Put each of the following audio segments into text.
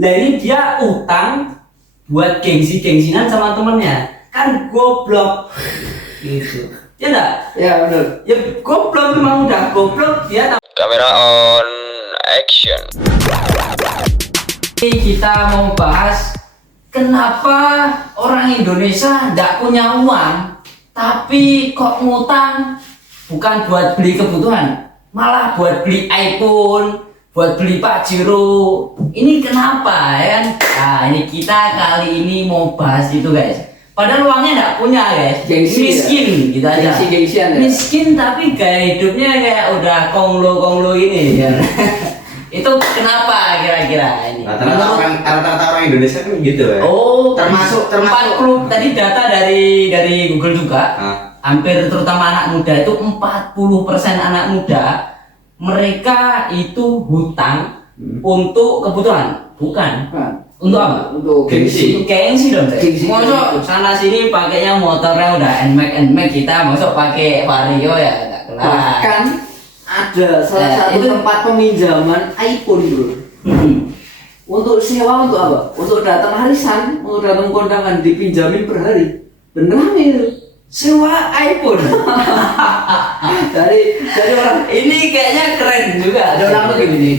Lah ini dia utang buat gengsi-gengsinan sama temennya. Kan goblok. Gitu. Ya enggak? Ya benar. Ya goblok, memang udah goblok dia. Kamera on action. Kita mau bahas kenapa orang Indonesia nggak punya uang tapi kok ngutang, bukan buat beli kebutuhan, malah buat beli iPhone, buat beli Pajero. Ini kenapa ya kan? Nah, ini kita kali ini mau bahas itu guys. Padahal uangnya nggak punya guys, Gengsi, miskin ya? gitu aja. Gengsi-gengsian ya? Miskin tapi gaya hidupnya kayak udah konglo ini ya. Itu kenapa kira-kira ini? Rata-rata orang Indonesia kan gitu ya. Oh, termasuk 40 tadi data dari Google juga. Hampir terutama anak muda itu 40% anak muda mereka itu hutang untuk kebutuhan, bukan. Untuk apa? Untuk gengsi. Untuk gengsi dong. Gengsi. Masuk sana sini pakainya motornya udah NMAX kita, masuk pakai Vario ya enggak kelar. Bahkan ada salah satu itu tempat peminjaman iPhone bro. Untuk sewa untuk apa? Untuk datang harisan, untuk datang kondangan dipinjamin per hari. Beneran itu. sewa iPhone. dari orang Ini kayaknya keren juga. ada orang tuh gini nih.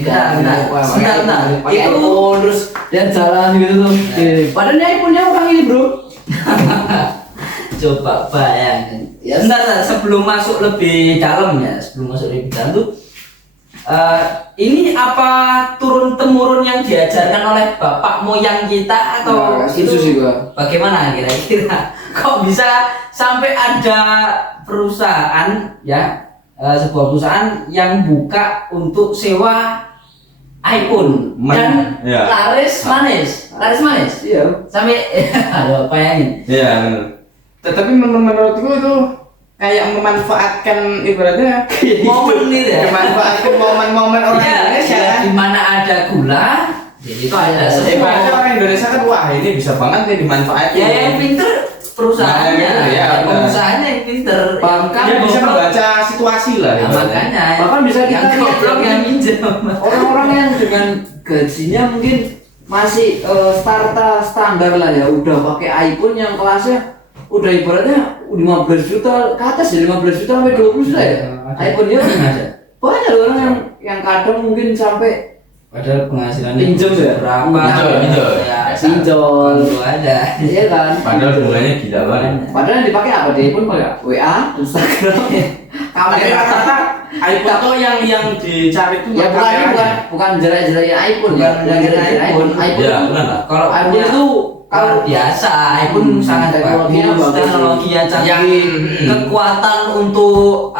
Sebentar. Pakai Itu iPhone terus dia jalan gitu tuh. Padahal ini iPhone-nya orang ini bro. coba bayangin. Ya, sebentar, sebelum masuk lebih dalam ya, tuh ini apa turun temurun yang diajarkan oleh bapak moyang kita atau Nah, itu sih gua. bagaimana kira-kira? Kok bisa sampai ada perusahaan ya, sebuah perusahaan yang buka untuk sewa iPhone dan Ya. laris manis, Iya. sampai aduh bayangin. Iya benar. Tetapi menurutku itu kayak memanfaatkan ibaratnya Momen nih ya. memanfaatkan momen-momen orang Indonesia. Ya, di mana ada gula, jadi itu ada Ibaratnya semua. orang Indonesia kan wah ini bisa banget nih dimanfaatin. Ya yang pinter perusahaannya, Nah, ya, pengusahanya yang pinter. Bahkan Dia bisa goblok- membaca situasi lah. Nah, ibaratnya. makanya. Bahkan bisa kita yang lihat goblok yang minjem. Orang-orang yang dengan gajinya mungkin masih standar lah ya, udah pakai iPhone yang kelasnya udah ibaratnya 15 juta ke atas ya, 15 juta sampai 20 juta ya. iPhone-nya Ada. banyak loh orang yang kadang mungkin sampai Padahal penghasilannya Pinjem ya? berapa? Pinjol. Ya, Pinjol. Itu ada. iya kan. Padahal bunganya gila banget. Padahal yang dipakai apa? Di iPhone pakai WA, Instagram, Tapi kamera. rata-rata iPhone tuh yang dicari tuh Ya bukan jelek-jelekin iPhone ya, Bukan jelek-jelekin iPhone. iPhone Ya, itu- benar. Kalau iPhone punya itu kalau biasa iPhone sangat teknologinya bagus, bagus. teknologinya canggih, Yang- kekuatan untuk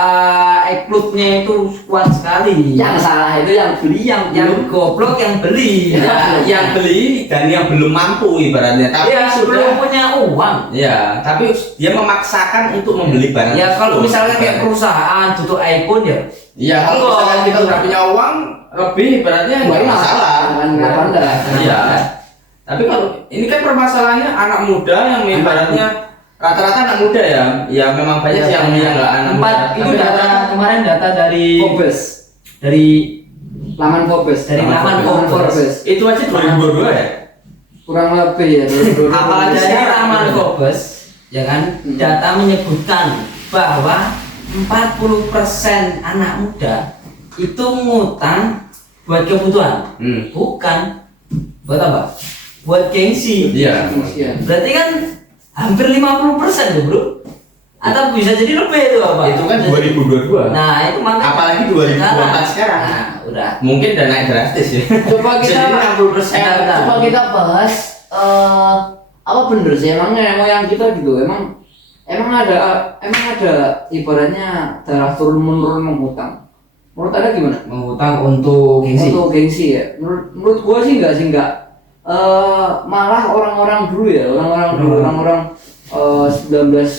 iCloud-nya itu kuat sekali. yang salah itu yang beli yang Yang goblok yang beli. Ya, yang beli dan yang belum mampu ibaratnya. Tapi Ya, belum sudah punya uang. ya, tapi dia memaksakan untuk membeli barang. Ya kalau tersebut. misalnya kayak perusahaan tutup iPhone ya. Iya, kalau misalkan kita udah punya uang lebih ibaratnya nggak masalah. Nggak pandang. Iya. Tapi kalau ini kan permasalahannya anak muda yang ibaratnya rata-rata anak muda ya, ya memang banyak sih yang nggak anak muda. Itu Tapi data rata-rata- kemarin data dari Forbes, laman Forbes Forbes. itu aja 2022 ya. kurang lebih ya. Apalagi dari laman Forbes, ya kan? Data menyebutkan bahwa 40% anak muda itu ngutang buat kebutuhan, bukan buat apa? Buat gengsi. Iya. Berarti kan hampir 50% tuh bro. Atau bisa jadi lebih itu apa? Itu kan 2022. Nah itu makanya. Apalagi 2024 sekarang. Nah udah. Mungkin udah naik drastis ya. Coba kita Jadi 60%. Bentar. coba kita bahas apa bener sih emangnya yang kita gitu emang ada ibaratnya darah turun menurun menghutang. Menurut Anda gimana? Mengutang untuk gengsi. Untuk gengsi ya. Menurut gua sih enggak. Malah orang-orang dulu ya, orang-orang 19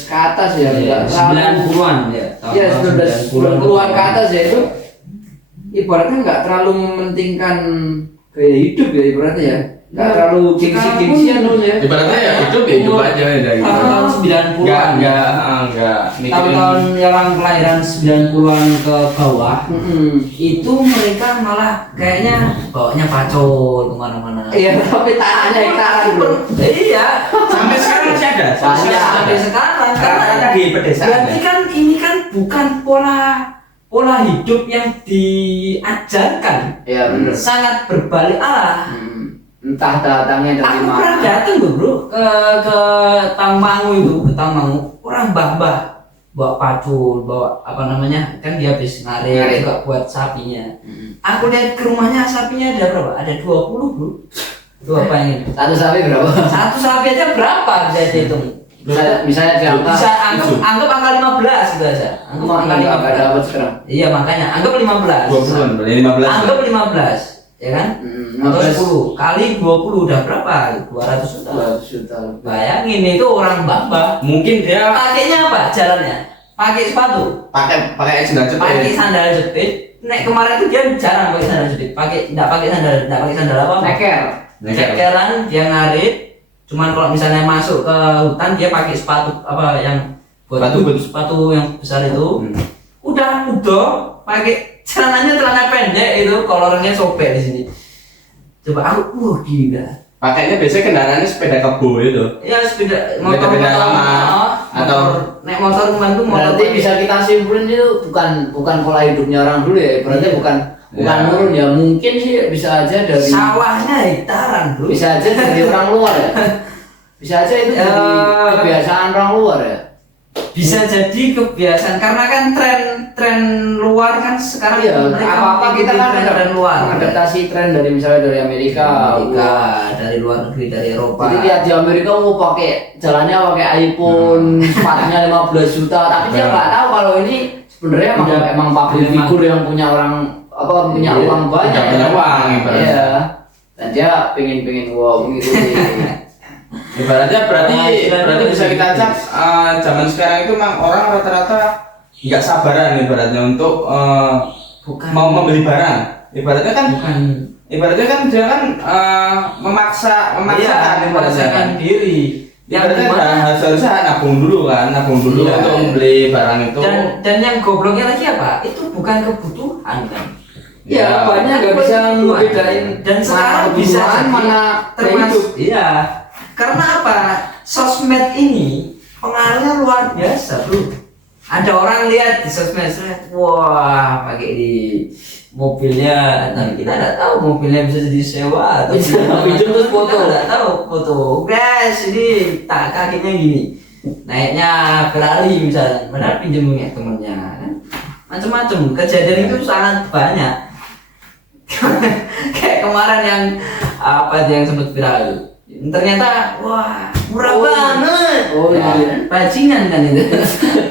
ke atas ya, enggak 90-an ya. Ya 1990-an ke atas ya itu ibaratnya enggak terlalu mementingkan gaya hidup ya ibaratnya ya. nggak terlalu gengsi-gengsian dulu ya. Ibaratnya ya hidup aja ya gitu. Tahun 90-an. Enggak mikirin. Tahun-tahun yang kelahiran 90-an ke bawah. Itu mereka malah kayaknya bawanya pacul kemana-mana. Iya, tapi tanahnya hektaran bro. Iya. Sampai sekarang masih ada. Sampai sekarang karena Karena di pedesaan. berarti kan ini kan bukan pola hidup yang diajarkan. Iya benar. Sangat berbalik arah. Entah datangnya dari Aku pernah mana. datang loh bro ke Tangmangu itu, ke Tangmangu. Orang mbah-mbah bawa pacul, bawa apa namanya, kan dia habis ngarit juga buat sapinya. Aku lihat ke rumahnya sapinya ada berapa? Ada 20 bro. Itu apa ini? Satu sapi berapa? Satu sapi aja berapa bisa dihitung? Misalnya di angka. Bisa anggap angka 15 gitu aja. Anggap angka Nggak 15. dapat sekarang. Iya makanya anggap 15. 20-an, 15. Anggap 15, ya kan? Atau 10 kali 20 udah berapa? 200 juta. 200 juta. Bayangin itu orang mbak-mbak. Mungkin dia Pakainya apa jalannya? Pakai sepatu, pakai sandal pakai jepit. sandal jepit. Nek kemarin tuh dia jarang pakai sandal jepit. Enggak pakai sandal apa? Neker. Cekeran dia ngarit. Cuman kalau misalnya masuk ke hutan dia pakai sepatu apa yang buat sepatu yang besar itu. Udah pakai celana pendek itu, kolornya sobek di sini. Coba aku gila. Pakainya biasanya kendaraannya sepeda kebo itu. Ya sepeda Sepeda lama atau naik motor membantu motor. Berarti bisa kita simpulin itu bukan pola hidupnya orang dulu ya. Berarti Iya. bukan Iya. nurun ya. Mungkin sih bisa aja dari Sawahnya hektaran bro. bisa aja dari orang luar ya. Bisa aja itu dari kebiasaan orang luar ya. Bisa jadi kebiasaan karena kan tren luar kan sekarang Iya, mereka apa-apa kita kan mengikuti tren luar mengadaptasi tren dari misalnya dari Amerika. dari luar negeri, dari Eropa. Jadi dia di Amerika mau pakai jalannya pakai iPhone, sepatunya 15 juta, tapi dia nggak tahu kalau ini sebenarnya emang public figure yang punya punya uang banyak. punya uang, ibaratnya. Iya. Dan dia pengen wow mengikuti. Ibaratnya berarti bisa kita cak zaman sekarang itu memang orang rata-rata nggak sabaran ibaratnya untuk mau membeli barang. Ibaratnya kan dia kan memaksakan memaksakan diri. Ibaratnya harusnya nabung dulu Iya. untuk membeli barang itu. Dan yang gobloknya lagi apa? Itu bukan kebutuhan kan. Ya banyak nggak bisa ngebedain dan sekarang bisa kebutuhan, jadi mana termasuk hidup. iya. Karena apa? Sosmed ini pengaruhnya luar biasa, bro. Ada orang lihat di sosmed, wah, pakai di mobilnya, tapi kita nggak tahu mobilnya bisa jadi sewa atau pinjam terus foto. Kita nggak tahu foto. Guys, ini tak kakinya gini, naiknya Ferrari misalnya, padahal pinjemnya temennya, kan? Macam-macam kejadian itu sangat banyak. Kayak kemarin yang yang sempat viral. Ternyata wah murah banget. Oh iya. Bajingan kan itu.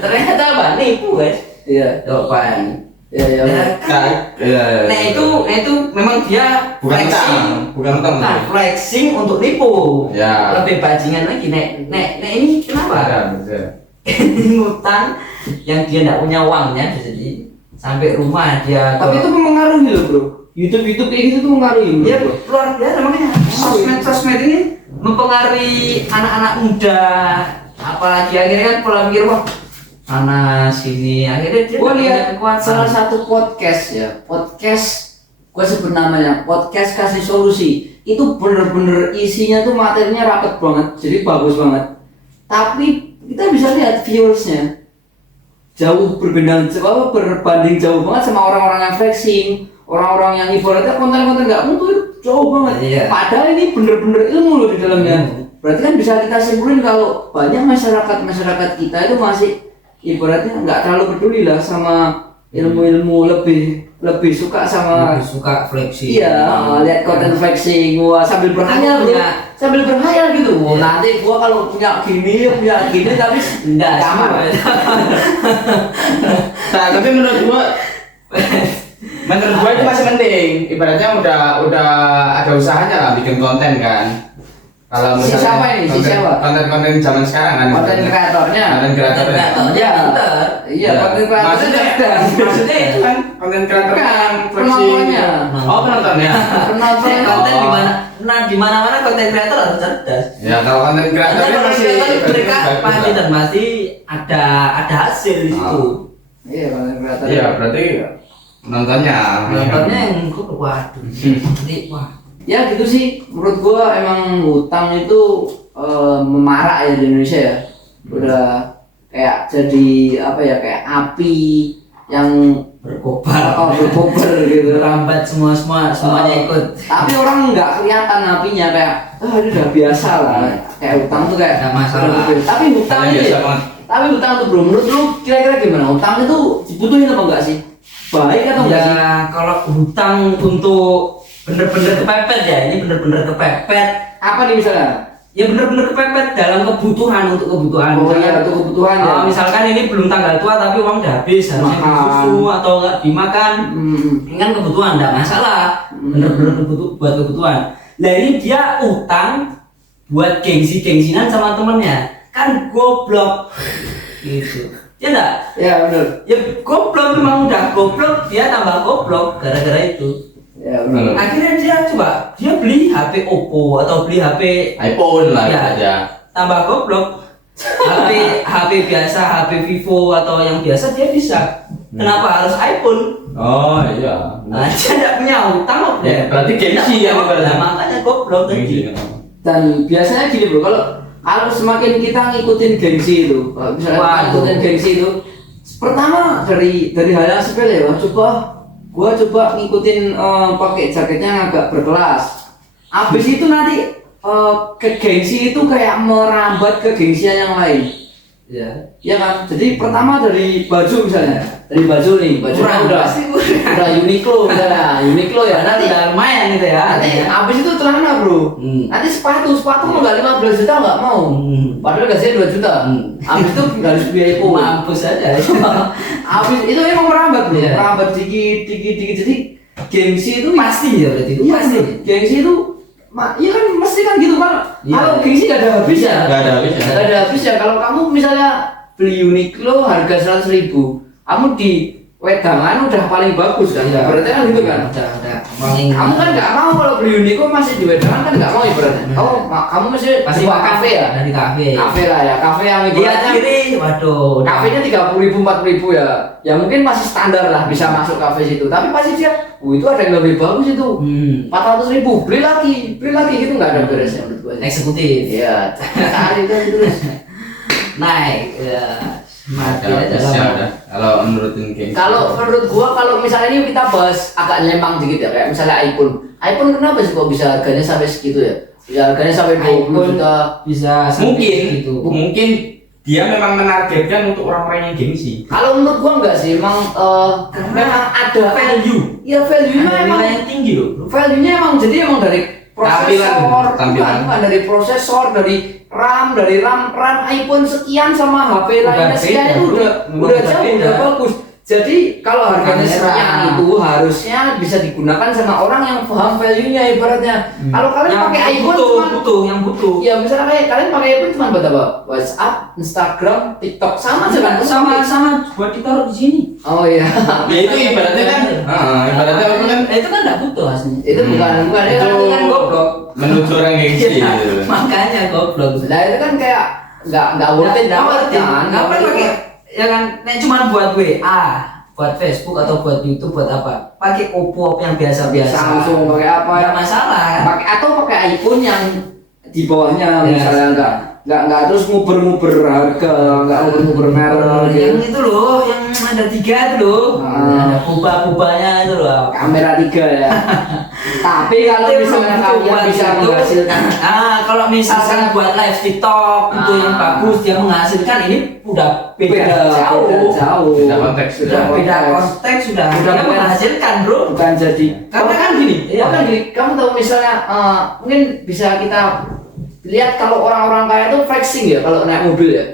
Ternyata apa? Nipu guys. Iya. Jawaban. Iya. Nah itu memang dia bukan utang. Flexing untuk nipu. Ya. Lebih bajingan lagi. Nek ini kenapa? Ini utang yang dia tidak punya uangnya jadi sampai rumah dia. Tapi itu mempengaruhi loh bro. YouTube kayak gitu tuh mempengaruhi. Ya luar biasa makanya sosmed ini mempengaruhi anak-anak muda, apalagi akhirnya kan pola pikir wah sana sini akhirnya dia Gua punya lihat kekuatan. salah satu podcast gua sebut namanya podcast kasih solusi. Itu bener-bener isinya tuh materinya rapet banget, jadi bagus banget. Tapi kita bisa lihat viewersnya jauh berbanding jauh banget sama orang-orang yang flexing, orang-orang yang ibaratnya konten-konten nggak mutu itu jauh banget. Iya. Padahal ini bener-bener ilmu loh di dalamnya. Berarti kan bisa kita simpulin kalau banyak masyarakat kita itu masih ibaratnya nggak terlalu peduli lah sama ilmu-ilmu, lebih suka sama Lebih suka flexing. iya, lihat konten flexing, wah sambil berhayal gitu. Wah, nanti gua kalau punya gini tapi Enggak aman. Nah, tapi menurut gua itu masih penting. Ibaratnya udah ada usahanya lah bikin konten kan. Kalau Si misalnya siapa ini? Si siapa? konten-konten zaman sekarang kan. Konten kreatornya. Konten kreatornya. Kreatornya pinter. Iya, konten kreatornya Maksudnya, cerdas. maksudnya itu kan konten kreator Bukan, yang penontonnya. Oh, penontonnya. Penontonnya. Konten di mana? Nah, di mana-mana konten kreator harus cerdas. Ya, kalau konten kreatornya Karena masih mereka bagus pasti lah. dan pasti ada hasil di situ. Iya, konten kreator. Iya, berarti penontonnya. Nontonnya yang waduh. Nanti wah. Ya gitu sih, menurut gua emang hutang itu memarak ya di Indonesia ya. Udah kayak jadi apa ya, kayak api yang Berkobar. berkobar gitu. Merambat semuanya ikut. Tapi orang nggak kelihatan apinya, kayak ini udah biasa lah. Kayak hutang tuh kayak Nggak masalah. Tapi hutang Kalian ini, biasa banget. tapi hutang tuh bro, menurut lu kira-kira gimana? Hutang itu dibutuhin apa enggak sih? Baik atau enggak sih? Ya kalau hutang untuk bener-bener kepepet ya, ini bener-bener kepepet. Apa nih misalnya? Ya bener-bener kepepet dalam kebutuhan, untuk kebutuhan. Oh Misalkan, iya, untuk kebutuhan ya. misalkan ini belum tanggal tua tapi uang udah habis, harusnya beli Makan. susu atau nggak dimakan. Hmm. Ini kan kebutuhan, enggak masalah. Bener-bener buat kebutuhan. Nah ini dia utang buat gengsi-gengsinan sama temennya. Kan goblok. Gitu. Ya enggak? Ya benar. Ya goblok, memang udah goblok, dia tambah goblok gara-gara itu. Ya benar. Akhirnya dia beli HP Oppo atau beli HP iPhone lah ya, aja. tambah goblok. HP biasa, HP Vivo atau yang biasa dia bisa. Kenapa harus iPhone? Oh iya. Nah, dia tidak punya utang kok. Ya, berarti gengsi ya, Nah, makanya goblok tadi. Dan biasanya gini bro, kalau semakin kita ngikutin gengsi itu, kalau misalnya kita Waduh. ngikutin gengsi itu, pertama dari hal yang sepele ya, gua coba ngikutin pakai jaketnya yang agak berkelas. Abis itu nanti ke gengsi itu kayak merambat ke gengsian yang lain. Ya. Ya kan? Jadi pertama dari baju misalnya, dari baju nih, bajunya Kurang udah pasti kurang. udah Uniqlo misalnya, Uniqlo ya nanti. Udah lumayan gitu ya. Nanti abis itu celana bro, nanti sepatu mau nggak 15 juta nggak mau, padahal gajinya 2 juta. Abis itu harus biaya iPhone. Mampus aja. Abis itu emang merambat bro, Iya. merambat dikit. Jadi gengsi itu Pasti ya berarti itu. iya, Pasti. gengsi itu, iya kan mesti kan gitu kan. Iya. Kalau gengsi nggak ada habisnya. Nggak ada habisnya. Nggak ada habisnya. Kalau kamu misalnya beli Uniqlo harga 100.000, kamu di wedangan udah paling bagus kan? Iya. Berarti kan gitu kan? Udah. Kamu kan nggak mau kalau beli Uniqlo masih di wedangan kan nggak mau ibaratnya. Kamu masih pasti buka makan kafe ya? dari kafe. Kafe lah ya, kafe yang Lihat ibaratnya kiri, waduh. kafenya 30.000 40.000 ya. Ya mungkin masih standar lah bisa masuk kafe situ. Tapi pasti dia, itu ada yang lebih bagus itu. 400.000 beli lagi gitu nggak ada beresnya menurut gue. Eksekutif. Iya, cari kan terus. Naik. Ya. Mati Ya, aja bisa lah. udah. Kalau menurutin gengsi. Kalau menurut gua, kalau misalnya ini kita bahas agak nyemang dikit ya, kayak misalnya iPhone kenapa sih kok bisa harganya sampai segitu ya? Ya harganya sampai 20 iPhone juta. bisa sampai mungkin gitu. mungkin dia memang menargetkan untuk orang-orang yang gengsi. Kalau menurut gua enggak sih, memang memang ada value. ya value-nya Ada emang, nilai yang tinggi loh, bro. value-nya emang jadi emang dari prosesor, Tampilan. bukan dari prosesor, dari RAM iPhone sekian sama HP lainnya sekian beda, itu bro. udah jauh, Beda. udah bagus. Jadi kalau harganya Kamera. sekian itu harusnya bisa digunakan sama orang yang paham value-nya ibaratnya. Kalau kalian Yang pakai iPhone butuh, yang butuh. ya misalnya kayak kalian pakai iPhone cuma buat apa? WhatsApp, Instagram, TikTok sama aja kan? sama buat ditaruh di sini. Oh iya. Ya itu ibaratnya kan, ibaratnya apa kan itu kan enggak butuh aslinya. Itu bukan ya Itu kan kan goblok. menuju orang gengsi. Iya, gitu. makanya goblok. Nah itu kan kayak nggak worth it banget kan? Ngapain pakai ya kan nek cuma buat WA, buat Facebook atau buat YouTube buat apa? Pakai Oppo yang biasa-biasa. Samsung pakai apa ya? Enggak masalah. Pakai atau pakai iPhone yang di bawahnya Ya. misalnya nggak terus nguber-nguber harga, nggak nguber-nguber merek Yang gitu. itu loh, yang ada 3 itu loh. Ah. Ada buba-bubanya itu loh. Kamera 3 ya. Tapi kalau Itu misalnya belum kalian buat bisa itu. menghasilkan Kalau misalkan buat live TikTok itu yang bagus dia menghasilkan, ini udah beda jauh. jauh. Beda konteks. Sudah beda konteks, sudah Udah dia bukan- menghasilkan, bro. Bukan jadi. Karena kan gini, iya. Kamu tahu misalnya mungkin bisa kita lihat kalau orang-orang kaya tuh flexing ya kalau naik mobil ya.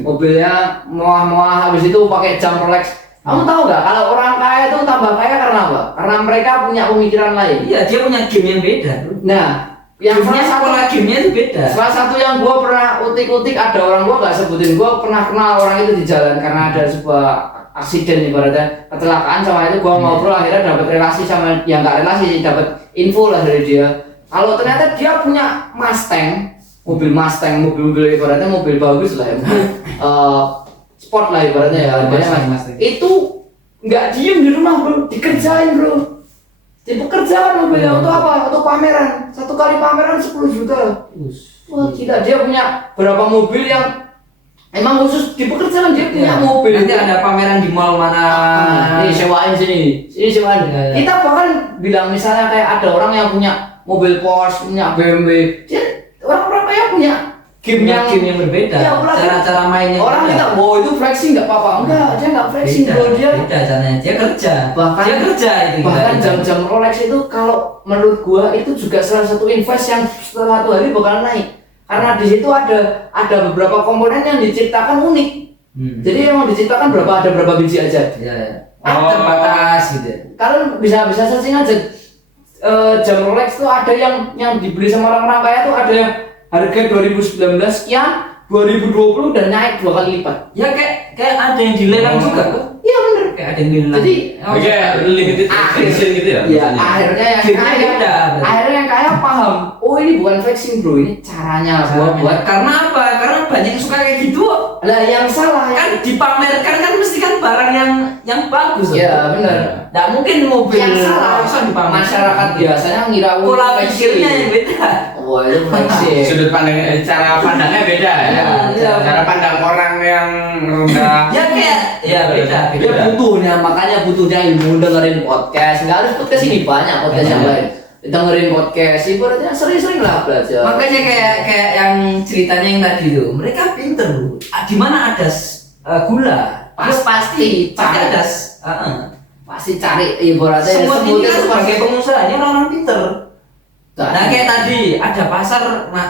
Mobilnya mewah-mewah, habis itu pakai jam Rolex. Kamu tahu nggak kalau orang kaya tuh tambah kaya karena apa? Karena mereka punya pemikiran lain. Iya, dia punya game yang beda, bro. Nah, Yang Gamenya, pola gamenya itu beda. Salah satu yang gua pernah utik-utik, ada orang gua nggak sebutin, gua pernah kenal orang itu di jalan karena ada sebuah aksiden ibaratnya kecelakaan sama itu gua ngobrol akhirnya dapat relasi sama yang nggak relasi sih, dapat info lah dari dia. Kalau ternyata dia punya Mustang, mobil ibaratnya mobil bagus lah ya, sport lah ibaratnya ya, harganya Mustang. itu nggak diem di rumah bro, dikerjain bro. Dipekerjakan mobilnya untuk apa? Untuk pameran. Satu kali pameran 10 juta. Wah gila, dia punya berapa mobil yang emang khusus dipekerjakan, dia punya mobil. Nanti ada pameran di mall mana? Nih sewain sini sewain. Ya. Kita bahkan bilang misalnya kayak ada orang yang punya mobil Porsche, punya BMW, dia orang-orang kayak punya game yang berbeda. Ya, Cara-cara mainnya. orang beda. kita, wow itu flexing nggak apa-apa, enggak, dia nggak flexing bro, dia beda caranya. Dia kerja. Bahkan- dia kerja itu. bahkan kita. jam-jam Rolex itu kalau menurut gua itu juga salah satu invest yang setelah 1 hari bakal naik, karena di situ ada beberapa komponen yang diciptakan unik. Jadi emang diciptakan ada berapa biji aja. Ya, ya. Oh. Terbatas gitu. Kalian bisa searching aja, jam Rolex tuh ada yang dibeli sama orang-orang kaya tuh ada yang harga 2019 sekian, 2020 dan naik 2 kali lipat. Ya kayak ada yang dilelang juga kok. Iya bener. Kayak ada yang dilelang. Jadi, Oke, limited edition gitu ya. Ya, maksudnya? akhirnya yang Gamenya kaya, beda, berarti. akhirnya yang kaya paham. Oh ini bukan flexing bro, ini caranya gua buat. Karena apa? Karena banyak yang suka kayak gitu. Lah yang salah Kan dipamerkan kan mesti kan barang yang bagus. Iya benar. Nggak mungkin mobil Yang salah Rolex dipamerkan. masyarakat biasanya ngira Pola flexing. pikirnya yang beda. Wah itu flexing. Sudut pandang, cara pandangnya beda ya. Iya. Cara pandang orang yang rendah. Ya kayak ya beda. Dia butuhnya, makanya butuhnya ilmu, dengerin podcast. Nggak harus podcast ini, banyak podcast yang lain. Dengerin podcast, ibaratnya sering-sering lah belajar. Makanya kayak yang ceritanya yang tadi tuh, mereka pinter loh. Di mana ada gula, Pasti ada. pasti cari ibaratnya Semua ini semutnya kan tuh sebagai pasti- pengusaha, ini orang pinter. Nah kayak tadi ada pasar,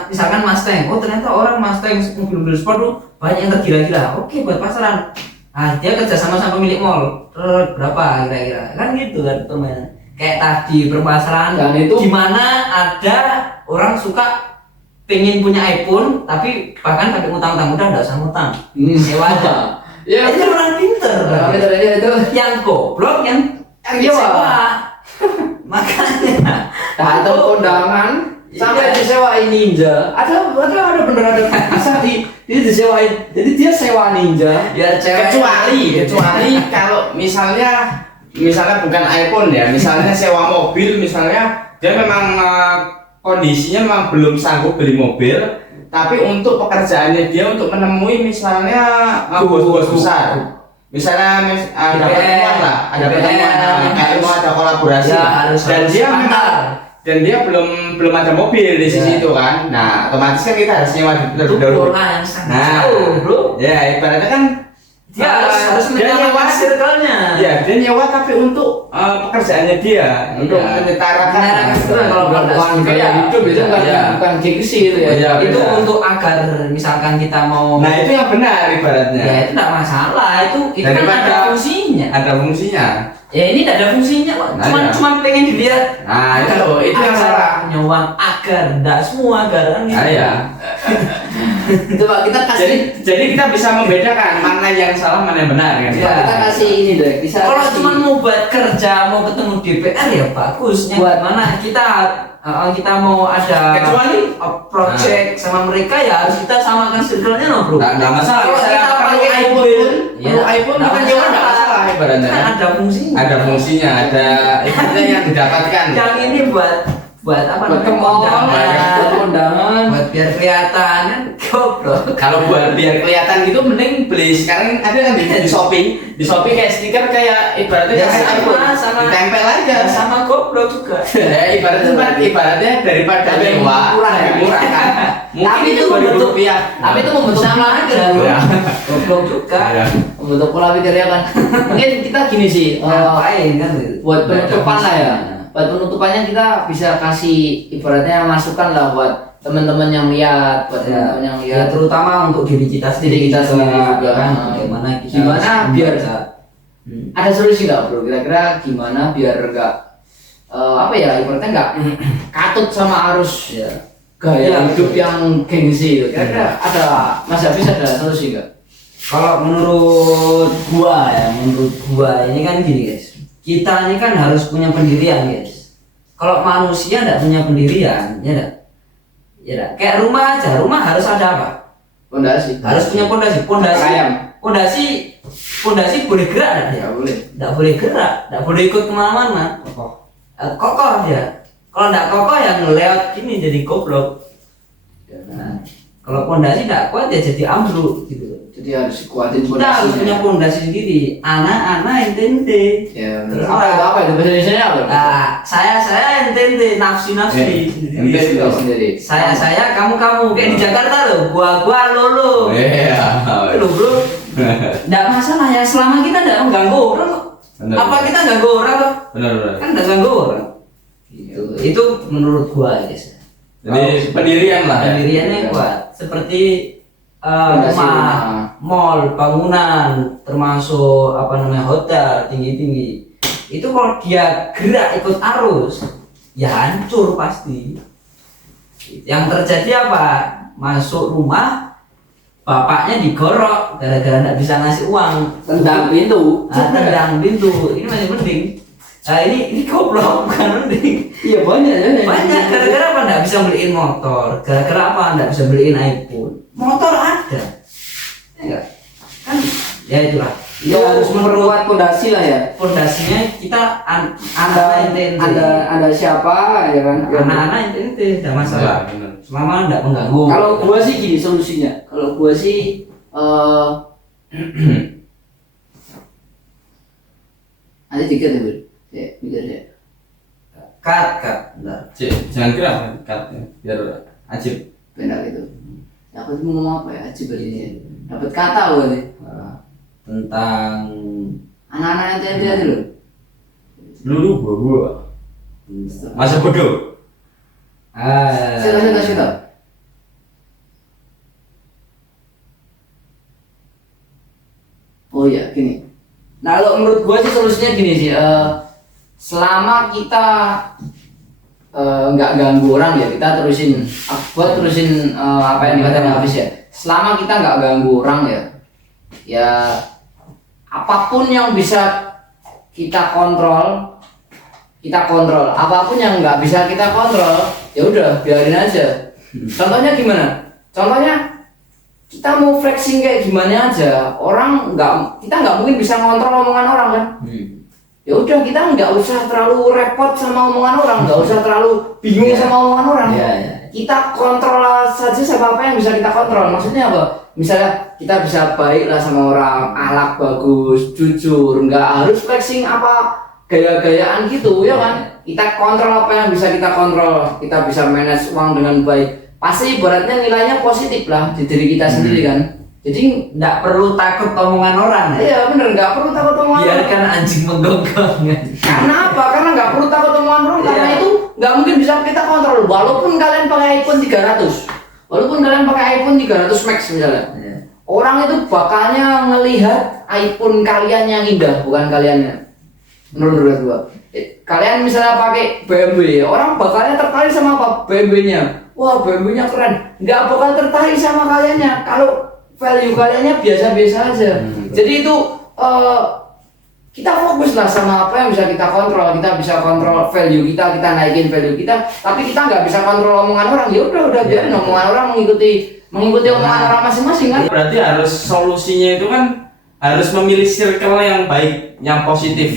misalkan Mustang, oh ternyata orang Mustang mobil-mobil sport tuh banyak yang tergila-gila. Oke buat pasaran. Nah dia kerja sama pemilik mall, berapa kira-kira? Kan gitu kan permainan. Kayak tadi permasalahan Dan itu- di mana ada orang suka pengen punya iPhone, tapi bahkan sampai ngutang-ngutang, udah nggak usah ngutang, sewa aja. Ya Itu orang pinter. Tapi ternyata itu Yang goblok yang Iya, sewa. Makanya. datang kondangan sampai Iya. disewain ninja. Ada bener ada bisa dia disewain. Jadi dia sewa ninja. Biar cewek kecuali kalau misalnya bukan iPhone ya, misalnya sewa mobil, misalnya dia memang kondisinya memang belum sanggup beli mobil, tapi untuk pekerjaannya dia untuk menemui misalnya bos-bos besar, misalnya ada pertemuan lah, ada pertemuan, ada kolaborasi, Ya, harus dan dia sepakat. memang dan dia belum ada mobil di sisi Ya. itu kan. Nah otomatis kan kita harus nyewa Itu terlebih dahulu. pola yang sangat Nah, jauh, bro. ya ibaratnya kan Dia harus dia nyewa, menyamakan circle-nya. ya dia nyewa tapi untuk pekerjaannya dia, untuk Iya. menyetarakan. Menyetarakan circle kalau Bukan gaya Iya. hidup itu Iya. bukan gengsi itu ya. Iya. Itu beda. untuk agar misalkan kita mau Nah itu yang benar ibaratnya. ya itu tidak masalah, itu kan Daripada- ada fungsinya. Ada fungsinya. Ya ini tidak ada fungsinya kok. Nah, iya. Cuma pengen dilihat. Nah, itu yang Agar salah. punya uang agar tidak semua agar kan gitu. Ah, ya. Itu Pak, kita kasih Jadi kita bisa membedakan mana yang salah, mana yang benar kan. Iya. kita kasih ini deh. Bisa Kalau kasih- cuma mau buat kerja, mau ketemu DPR ya bagus. Yang Buat- mana kita mau ada Kecuali- project sama mereka ya harus kita samakan circle-nya no bro. Nggak masalah. Kalau Misalnya kita perlu pakai iPhone iPhone, pun, perlu iPhone kita nyewa nggak masalah ibaratnya. Kan ada fungsinya. Ada fungsinya, ada ibaratnya yang didapatkan. Yang ini buat apa buat namanya, ke mall, kondangan, buat kondangan. buat biar kelihatan kan goblok. Kalau buat biar kelihatan gitu mending beli sekarang ada kan di Shopee kayak stiker kayak ibaratnya Ya, kayak sama. ditempel aja. Ya, sama goblok juga. Ya ibaratnya daripada Tapi nyewa murah ya. lebih murah kan. Mungkin Tapi itu itu membentuk rupiah. Tapi itu membentuk Sama aja bro. Ya. Goblok juga. Ya. membentuk pola pikirnya kan. Mungkin kita gini sih. Ngapain kan gitu. Buat Nggak ada penutupan lah ya. fungsinya. Buat penutupannya kita bisa kasih ibaratnya masukan lah buat teman-teman yang lihat, buat Ya, teman-teman yang ya lihat. terutama untuk diri kita Diri kita sendiri juga. kan bagaimana kita Gimana harus biar- membaca. Ada solusi nggak bro? Kira-kira gimana biar nggak apa ya ibaratnya nggak katut sama arus Ya. gaya Iya, hidup betul. yang gengsi gitu. Kira-kira ada Mas Hafiz ada solusi nggak? Kalau menurut gua ini kan gini guys, kita ini kan harus punya pendirian guys. Kalau manusia tidak punya pendirian, ya enggak? Ya enggak? Kayak rumah aja, rumah harus ada apa? Pondasi. Harus punya pondasi. Ayam. Pondasi boleh gerak enggak dia? Ya boleh. Tidak boleh gerak, tidak boleh ikut kemana-mana. Kokoh dia. Kalau tidak kokoh yang lewat ini jadi goblok. Nah, kalau pondasi tidak kuat ya jadi ambruk gitu. Jadi harus dikuatin Kita harus punya pondasinya. pondasi sendiri. Anak-anak ente. Ya, Terus apa itu bahasa Indonesia apa? Nah, saya ente nafsi. Ente itu sendiri. Saya kamu kayak di Jakarta loh. Gua lolo. Iya. Loh bro. Nggak masalah ya selama kita nggak mengganggu orang kok. Bener. Apa kita ganggu orang kok? Benar. Kan nggak ganggu orang. Itu menurut gua guys. Jadi pendirian lah ya. Pendiriannya kuat. Seperti Fondasi rumah, mall, bangunan, termasuk hotel tinggi-tinggi. Itu kalau dia gerak ikut arus, ya hancur pasti. Yang terjadi apa? Masuk rumah, bapaknya digorok gara-gara nggak bisa ngasih uang. Tendang pintu. Tendang pintu. Ini masih mending. Nah ini goblok bukan mending. Iya banyak ya. Banyak gara-gara apa nggak bisa beliin motor, gara-gara apa nggak bisa beliin iPhone. Motor ada, ya enggak? Kan ya itulah. Ya harus memperkuat pondasi lah ya. Pondasinya kita Anda siapa ya kan? anak-anak ente tidak masalah. Ya, benar. Selama nggak mengganggu. Kalau gua sih gini solusinya. Kalau gua sih ada tiga tuh, Bro. Ya, mikir ya. cut, bentar. Cik, jangan kira cut ya. Biar ajib. Benar itu. Ya, aku tuh mau ngomong apa ya? Aji ini. Dapat kata gua nih. Tentang Anak-anak yang tadi aja loh. Dulu gua. Masa bodoh. Saya. Oh iya, gini. Nah, kalau menurut gua sih solusinya gini sih. Selama kita nggak ganggu orang ya, kita terusin. Gua terusin apa yang dikatakan Hafiz ya. Selama kita nggak ganggu orang ya, ya apapun yang bisa kita kontrol, kita kontrol. Apapun yang nggak bisa kita kontrol, ya udah biarin aja. Contohnya gimana? Contohnya kita mau flexing kayak gimana aja, kita nggak mungkin bisa ngontrol omongan orang kan. Ya udah kita nggak usah terlalu repot sama omongan orang, nggak usah terlalu bingung sama omongan orang. Ya. Kita kontrol saja sama apa yang bisa kita kontrol. Maksudnya apa? Misalnya kita bisa baik lah sama orang, akhlak bagus, jujur, nggak harus flexing apa gaya-gayaan gitu ya kan. Kita kontrol apa yang bisa kita kontrol, kita bisa manage uang dengan baik. Pasti ibaratnya nilainya positif lah di diri kita sendiri kan. Jadi nggak perlu takut omongan orang ya. iya bener, nggak perlu takut omongan orang. Biarkan anjing menggonggong. Karena apa? Karena nggak perlu takut omongan orang. Karena Iya. itu nggak mungkin bisa kita kontrol. Walaupun kalian pakai iPhone 300, walaupun kalian pakai iPhone 300 Max misalnya, orang itu bakalnya ngelihat iPhone kalian yang indah, bukan kaliannya. Menurut gua, kalian misalnya pakai BMW, orang bakalnya tertarik sama apa? BMW-nya. Wah, BMW-nya keren. Nggak bakal tertarik sama kaliannya kalau value kaliannya biasa-biasa aja. Jadi itu kita fokus lah sama apa yang bisa kita kontrol. Kita bisa kontrol value kita naikin value kita. Tapi kita nggak bisa kontrol omongan orang. Ya udah biarin omongan orang mengikuti omongan orang masing-masing kan. Berarti harus solusinya itu kan harus memilih circle yang baik, yang positif.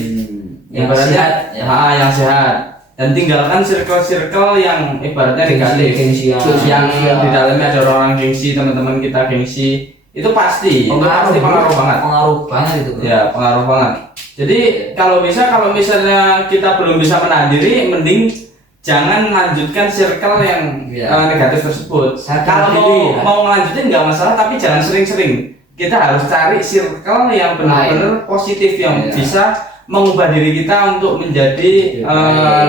Yang Ibaratnya, sehat, ya. yang sehat. Dan tinggalkan circle-circle yang ibaratnya negatif. Gengsi-gengsian. Yang di dalamnya ada orang gengsi, teman-teman kita gengsi. Itu pasti pengaruh banget. Pengaruh banget itu. Ya, pengaruh banget. Jadi kalau misalnya kita belum bisa menahan diri, mending jangan lanjutkan circle yang negatif tersebut. Kalau mau ngelanjutin nggak masalah, tapi jangan sering-sering. Kita harus cari circle yang benar-benar positif yang bisa mengubah diri kita untuk menjadi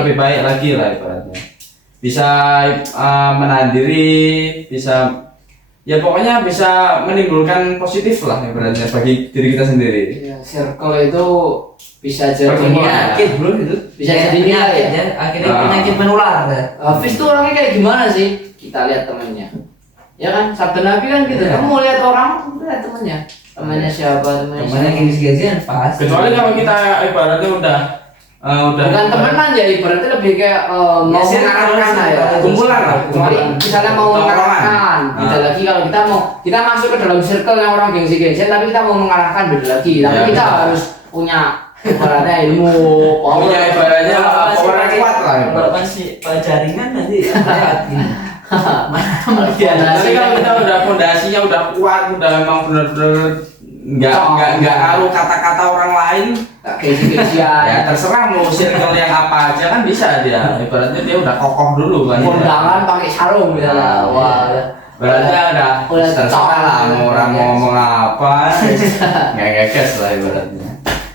lebih baik lagi lah ibaratnya. Bisa menahan diri, bisa ya pokoknya bisa menimbulkan positif lah ibaratnya bagi diri kita sendiri. Ya, circle itu bisa jadi penyakit bro itu. Bisa Kayak jadi penyakit ya. ya. Akhirnya penyakit menular ya. Hafiz tuh orangnya kayak gimana sih? Kita lihat temennya. Ya kan, sabda Nabi kan gitu. Iya. Kamu mau lihat orang, lihat temennya. Temennya siapa? Temennya Temannya siapa? gengsi-gengsian pas. Kecuali kalau kita ibaratnya udah Bukan temenan ya, ibaratnya lebih kayak mau circle, mengarahkan lah ya. kumpulan lah. Kecuali misalnya mau Tongkrongan. mengarahkan, beda Ah. lagi kalau kita masuk ke dalam circle yang orang gengsi-gengsian, tapi kita mau mengarahkan beda lagi. Tapi Ya, kita betul. harus punya ibaratnya ilmu, Punya ibaratnya power yang kuat lah. Kalau masih jaringan nanti lewat gini. Mana Iya, Tapi kalau kita udah fondasinya udah kuat, udah emang bener-bener nggak ngaruh kata-kata orang lain, gengsi-gengsian. ya terserah mau circle yang apa aja kan bisa dia. Ibaratnya dia udah kokoh dulu kan. Kondangan pakai sarung ya. Wah. Berarti udah terserah lah mau orang mau ngomong apa, nggak ngegas lah ibaratnya.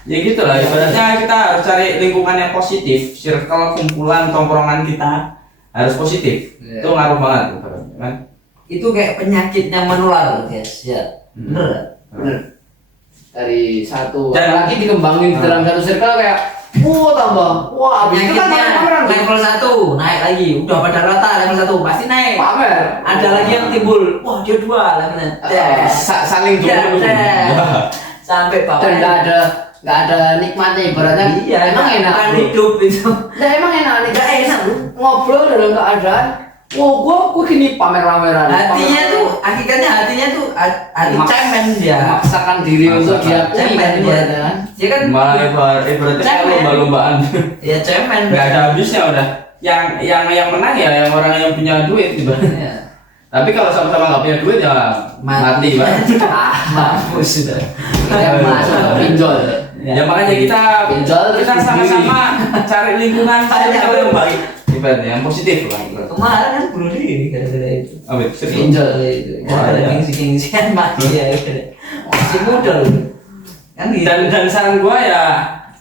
Ya gitu lah ibaratnya kita harus cari lingkungan yang positif, circle kumpulan tongkrongan kita harus positif. Iya. Itu ngaruh banget ibaratnya kan. itu kayak penyakit yang menular guys ya. Bener. Bener. Dari satu, Dan- apalagi dikembangin di dalam satu circle kayak, tambah, abis itu kan Penyakitnya pameran level 1 naik lagi, udah pada rata level 1 pasti naik. pamer. Ada lagi yang timbul, wah dia 2 levelnya. Saling Ya, dulu. sampai Dan bawah. nggak ada nikmatnya ibaratnya. Iya, emang enak. kan Bro. hidup itu. Nah, emang enak nih. Nggak enak, bro. Ngobrol dalam keadaan, gua gini pamer-pameran. Hatinya tuh, hakikatnya hatinya tuh hati cemen dia. memaksakan diri untuk Memaksakan. dia Cemen dia. ibaratnya kan. Dia kan Malah ibaratnya kayak Cemen. lomba-lombaan. ya cemen. Nggak ada habisnya udah. Yang menang ya yang orang yang punya duit ibaratnya. Ya. Tapi kalau sama-sama nggak punya duit ya mati banget. Mampus sudah. Kita masuk ke pinjol. Ya makanya Pinjol terus kita sama-sama cari lingkungan circle yang baik, ibaratnya yang positif lah. Kemarin kan bunuh diri gara-gara itu. Oh, serius? Pinjol. Gara-gara iya. gengsi-gengsian mati ya. Masih muda loh. Kan gitu. Dan saran gua ya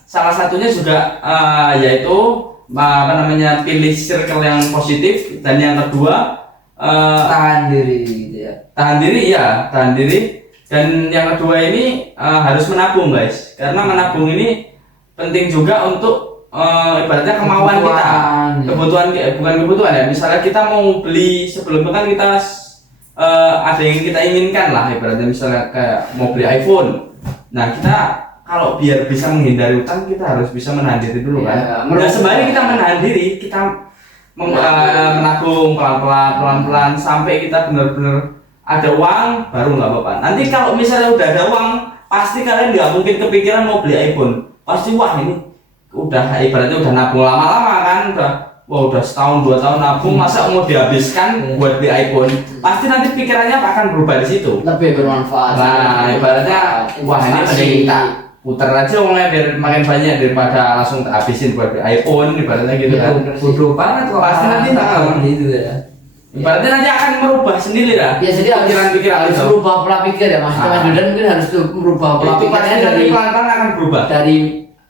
salah satunya juga yaitu apa namanya pilih circle yang positif, dan yang kedua tahan diri gitu ya. tahan diri, dan yang kedua ini harus menabung guys, karena menabung ini penting juga untuk ibaratnya kemauan kita, Kebutuhan. bukan kebutuhan ya, misalnya kita mau beli sebelumnya kan kita ada yang kita inginkan lah, ibaratnya misalnya kayak mau beli iPhone. Nah kita kalau biar bisa menghindari utang kita harus bisa menahan diri dulu Ya, kan. Dan sembari kita menahan diri, kita menabung pelan-pelan sampai kita benar-benar ada uang baru nggak apa-apa. Nanti kalau misalnya udah ada uang, pasti kalian nggak mungkin kepikiran mau beli iPhone. Pasti wah ini udah ibaratnya udah nabung lama-lama kan, udah setahun 2 tahun nabung, masa mau dihabiskan buat beli iPhone? Pasti nanti pikirannya akan berubah di situ. Lebih bermanfaat. Nah, ibaratnya wah ini mending kita puter aja uangnya biar makin banyak daripada langsung tak habisin buat beli iPhone, ibaratnya gitu kan. Bodoh banget kok. Pasti nanti tahun bakal. gitu ya. Ibaratnya nanti akan merubah sendiri lah. Ya jadi pikiran-pikiran harus itu. merubah pola pikir ya maksudnya Mas Ah. Yudan mungkin harus tuh merubah pola Itu pasti pikirnya nanti dari pelan-pelan akan berubah.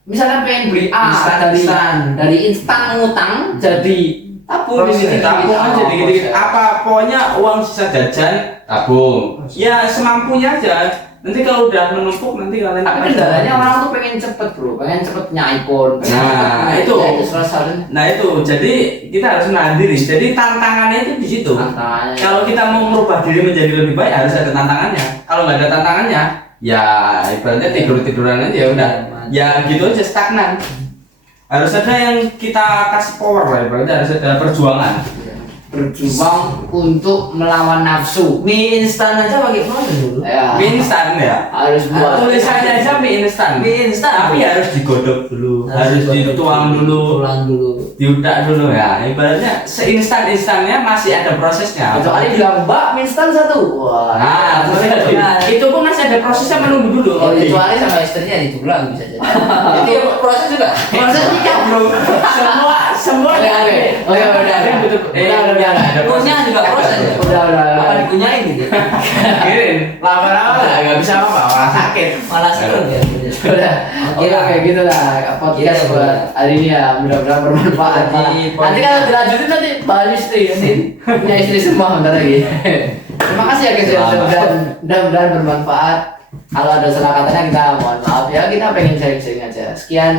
misalnya pengen beli A Instan. dari instan ngutang jadi tabung Proses dikit-dikit. Tabung aja Oh, dikit-dikit. proses. Apa pokoknya uang sisa jajan tabung. Ya semampunya aja. Nanti kalau udah menumpuk nanti kalian Tapi akan kendalanya orang tuh pengen cepet bro, pengen cepet punya iPhone. pengen Nah, cepet punya- itu. ya, itu salah satunya. Nah itu, jadi kita harus menahan diri. Jadi tantangannya itu di situ. Tantangannya. Kalau kita mau merubah diri menjadi lebih baik harus ada tantangannya. Kalau nggak ada tantangannya, ya ibaratnya tidur-tiduran aja ya udah. Ya gitu aja stagnan. Harus ada yang kita kasih power lah, ibaratnya harus ada perjuangan. Berjuang untuk melawan nafsu. Mie instan aja pakai proses dulu. Ya. Mie instan ya. Harus buat. Tulisannya aja mie instan. Mie instan. Tapi harus digodok dulu, harus dituang dulu, Tulang dulu. diudak dulu ya. Ibaratnya seinstan-instannya masih ada prosesnya. Kecuali bilang Mbak mie instan satu. Wah. Nah, terus itu pun masih ada prosesnya menunggu dulu. Oh, Kecuali sama istrinya ditulang bisa jadi. Itu proses juga. Proses nikah bro. Semua Oke, oke. Udah. Kunyah juga proses. Udah. Apa dikunyain gitu. Kirim lama-lama lah nggak bisa apa malah sakit. Malah seru ya. Udah. Oke, gitu lah podcast Gitu. buat hari ini ya. Mudah-mudahan bermanfaat. Jadi, Nanti kalau dilanjutin nanti bahas istri nanti punya istri semua bentar lagi. Terima kasih ya guys ya. Mudah-mudahan bermanfaat. Kalau ada salah katanya kita mohon maaf ya, kita pengen sharing-sharing aja. Sekian